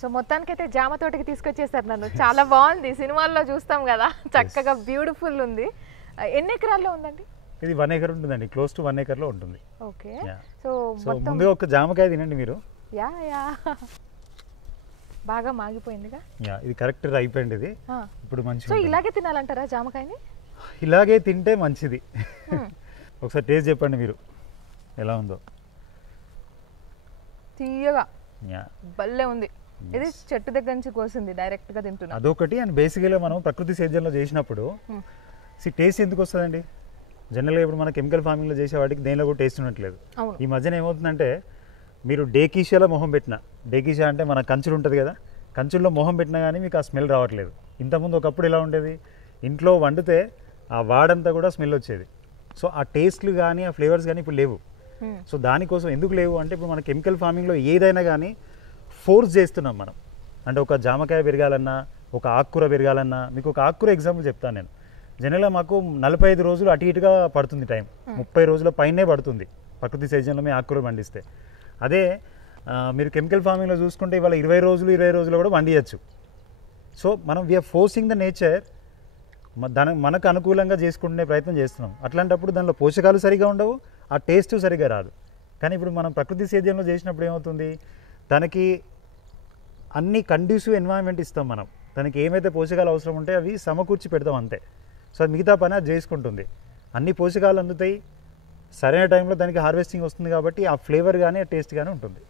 So మొత్తానికైతే జామ తోటకి తీసుకొచ్చేసారు నన్ను. చాలా బాగుంది, సినిమాల్లో చూస్తాం కదా, చక్కగా బ్యూటిఫుల్ ఉంది. ఎన్ని ఎకరాల్లో ఉందండి? ఇది 1 ఎకర్ ఉంటుందండి, క్లోజ్ టు 1 ఎకర్లో ఉంటుంది. ఓకే. సో ముందుగా ఒక జామకాయ తినండి మీరు. యా యా బాగా మాగిపోయిందిగా. యా, ఇది కరెక్ట్ అయిపోయింది. ఇది ఇప్పుడు మంచిగా. సో ఇలాగే తినాలంటారా జామకాయని? ఇలాగే తింటే మంచిది. ఒకసారి టేస్ట్ చెప్పండి మీరు ఎలా ఉందో. తీయగా యా, భలే ఉంది. ఇది చెట్టు దగ్గర నుంచి కోసింది, డైరెక్ట్ గా తింటున్నా. అదొకటి. అండ్ బేసిక్గా మనం ప్రకృతి సేద్యంలో చేసినప్పుడు టేస్ట్ ఎందుకు వస్తుందండి? జనరల్గా ఇప్పుడు మన కెమికల్ ఫార్మింగ్లో చేసే వాటికి దేనిలో కూడా టేస్ట్ ఉండట్లేదు. ఈ మధ్యన ఏమవుతుందంటే, మీరు డేకీషాలో మొహం పెట్టిన, డేకీషా అంటే మన కంచులు ఉంటుంది కదా, కంచుల్లో మొహం పెట్టినా కానీ మీకు ఆ స్మెల్ రావట్లేదు. ఇంతకుముందు ఒకప్పుడు ఎలా ఉండేది, ఇంట్లో వండితే ఆ వాడంతా కూడా స్మెల్ వచ్చేది. సో ఆ టేస్ట్లు కానీ ఆ ఫ్లేవర్స్ కానీ ఇప్పుడు లేవు. సో దానికోసం ఎందుకు లేవు అంటే, ఇప్పుడు మన కెమికల్ ఫార్మింగ్లో ఏదైనా కానీ ఫోర్స్ చేస్తున్నాం మనం. అంటే ఒక జామకాయ పెరగాలన్నా, ఒక ఆకుకూర పెరగాలన్నా, మీకు ఒక ఆకుకూర ఎగ్జాంపుల్ చెప్తాను నేను. జనరల్గా మాకు 45 రోజులు అటు ఇటుగా పడుతుంది టైం, 30 రోజుల పైనే పడుతుంది ప్రకృతి సేద్యంలో మేము ఆకుకూర పండిస్తే. అదే మీరు కెమికల్ ఫార్మింగ్లో చూసుకుంటే ఇవాళ 20 రోజులు కూడా పండియచ్చు. సో మనం వీఆర్ ఫోర్సింగ్ ద నేచర్, మనకు అనుకూలంగా చేసుకునే ప్రయత్నం చేస్తున్నాం. అట్లాంటప్పుడు దానిలో పోషకాలు సరిగా ఉండవు, ఆ టేస్ట్ సరిగా రాదు. కానీ ఇప్పుడు మనం ప్రకృతి సేద్యంలో చేసినప్పుడు ఏమవుతుంది, దానికి అన్ని కండ్యూసివ్ ఎన్వైరన్మెంట్ ఇస్తాం మనం. దానికి ఏమైతే పోషకాలు అవసరం ఉంటాయో అవి సమకూర్చి పెడతాం అంతే. సో మిగతా పని అది చేసుకుంటుంది. అన్ని పోషకాలు అందుతాయి, సరైన టైంలో దానికి హార్వెస్టింగ్ వస్తుంది, కాబట్టి ఆ ఫ్లేవర్ కానీ ఆ టేస్ట్ కానీ ఉంటుంది.